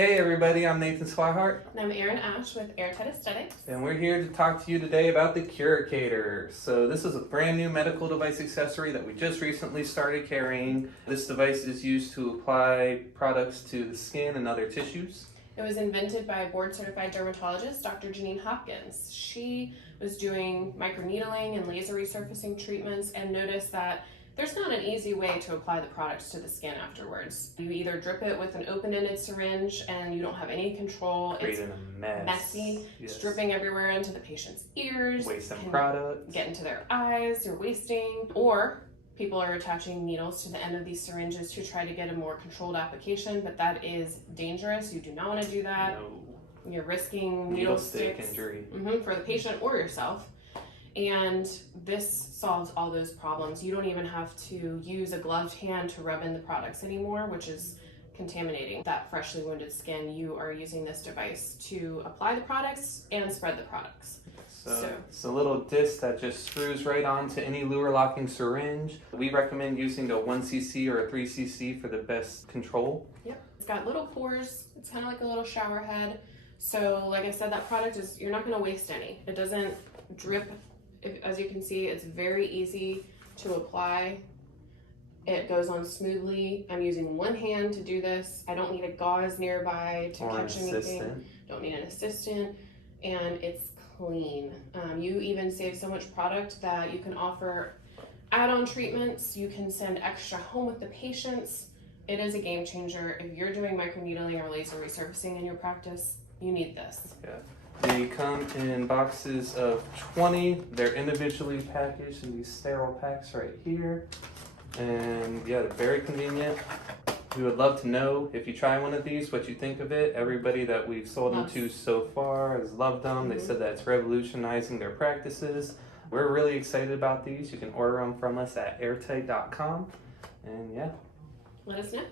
Hey everybody, I'm Nathan Swihart. And I'm Erin Ash with Air-Tite Aesthetics. And we're here to talk to you today about the CuraCator. So this is a brand new medical device accessory that we just recently started carrying. This device is used to apply products to the skin and other tissues. It was invented by a board-certified dermatologist, Dr. Janine Hopkins. She was doing microneedling and laser resurfacing treatments and noticed that there's not an easy way to apply the products to the skin afterwards. You either drip it with an open-ended syringe and you don't have any control. Creating a mess. Messy. Yes. It's dripping everywhere into the patient's ears. Wasting products. Get into their eyes, you're wasting. Or people are attaching needles to the end of these syringes to try to get a more controlled application, but that is dangerous. You do not want to do that. No. You're risking Needle stick injury. For the patient or yourself. And this solves all those problems. You don't even have to use a gloved hand to rub in the products anymore, which is contaminating that freshly wounded skin. You are using this device to apply the products and spread the products. So it's a little disc that just screws right onto any Luer locking syringe. We recommend using a 1cc or a 3cc for the best control. Yep. It's got little pores. It's kind of like a little shower head. So like I said, that product is, you're not going to waste any. It doesn't drip. As you can see, it's very easy to apply. It goes on smoothly. I'm using one hand to do this. I don't need a gauze nearby to catch anything. Don't need an assistant. And it's clean. You even save so much product that you can offer add-on treatments. You can send extra home with the patients. It is a game changer. If you're doing microneedling or laser resurfacing in your practice, you need this. Yeah. They come in boxes of 20. They're individually packaged in these sterile packs right here. And yeah, they're very convenient. We would love to know, if you try one of these, what you think of it. Everybody that we've sold them to so far has loved them. They said that it's revolutionizing their practices. We're really excited about these. You can order them from us at airtite.com. And yeah. Let us know.